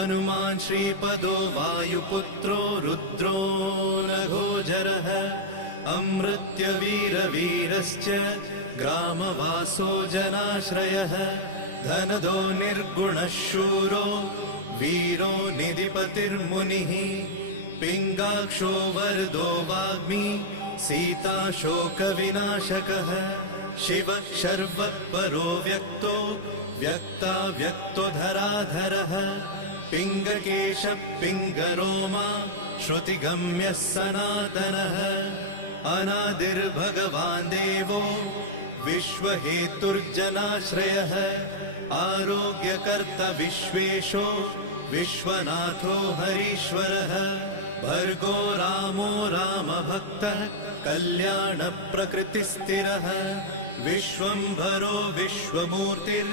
हनुमान् श्रीपदो वायुपुत्रो रुद्रो नघोजरः अमृत्यवीरवीरश्च ग्रामवासो जनाश्रयः धनदो निर्गुणः शूरो वीरो निधिपतिर्मुनिः पिङ्गाक्षो वरदो वाग्मी सीताशोकविनाशकः शिवः शर्वत्परो व्यक्तो व्यक्ताव्यक्तो धराधरः पिङ्गकेशः पिङ्गरोमा श्रुतिगम्यः सनातनः अनादिर्भगवान् देवो विश्वहेतुर्जनाश्रयः आरोग्यकर्ता विश्वेशो विश्वनाथो हरीश्वरः भर्गो रामो रामभक्तः कल्याणप्रकृतिस्थिरः विश्वम्भरो विश्वमूर्तिर्